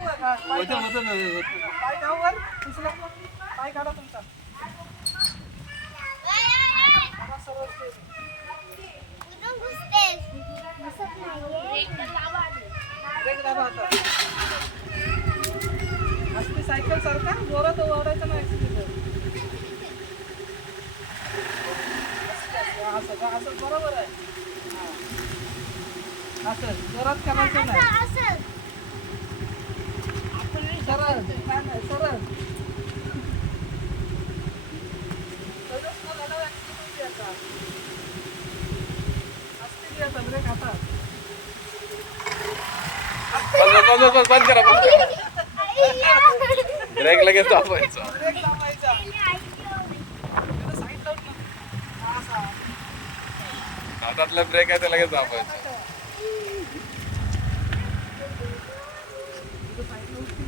पाय गावावर उचला. पाय काढा तुमचा. ब्रेक दाबा आता. असली सायकल सारखा जोरात ओढायचं नाही. असं बरोबर आहे. असं जोरात करायचं नाही. सरळ नाही सरळ. ब्रेक आता. बंद करा. ब्रेक लगेच दाबायचा. ब्रेक दाबायचा. साईड लावून हातातला ब्रेक आहे ते लगेच दाबायचा.